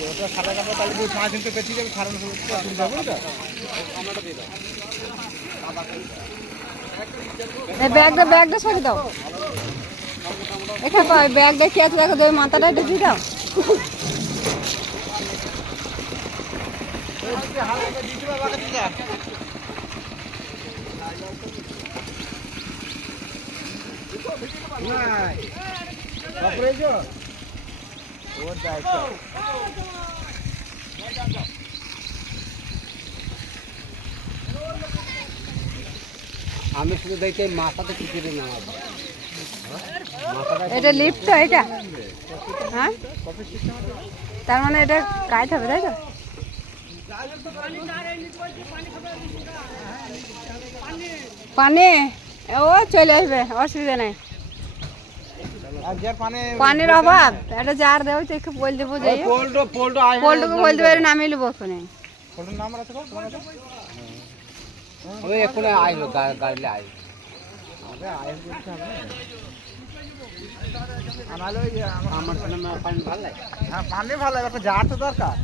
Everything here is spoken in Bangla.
ওটা সাদা কাপড় তাহলে 5 দিন পেছি যাবে ছাড়ানো যাবে তো এই ব্যাগটা সরি দাও এখানে ব্যাগটা কি আছে দেখো ওই মাথাটা একটু দিয়ে দাও আমি শুধু দেখতে মাথাতে টিকিয়ে নামাবো এটা লিফট তো এটা হ্যাঁ তার মানে এটা কাজ হবে তাই তো পানি ও চলে আসবে অসুবিধা নাই পানির অভাব এটা যার দেবো একটু বল দেবো যাই পোল্টুকে বল দেবো নামিয়ে নেবো ওখানে ওই এখন আইলো গাড়িলে আই আমার পানি ভালো লাগে হ্যাঁ পানি ভালো লাগে একটা জার তো দরকার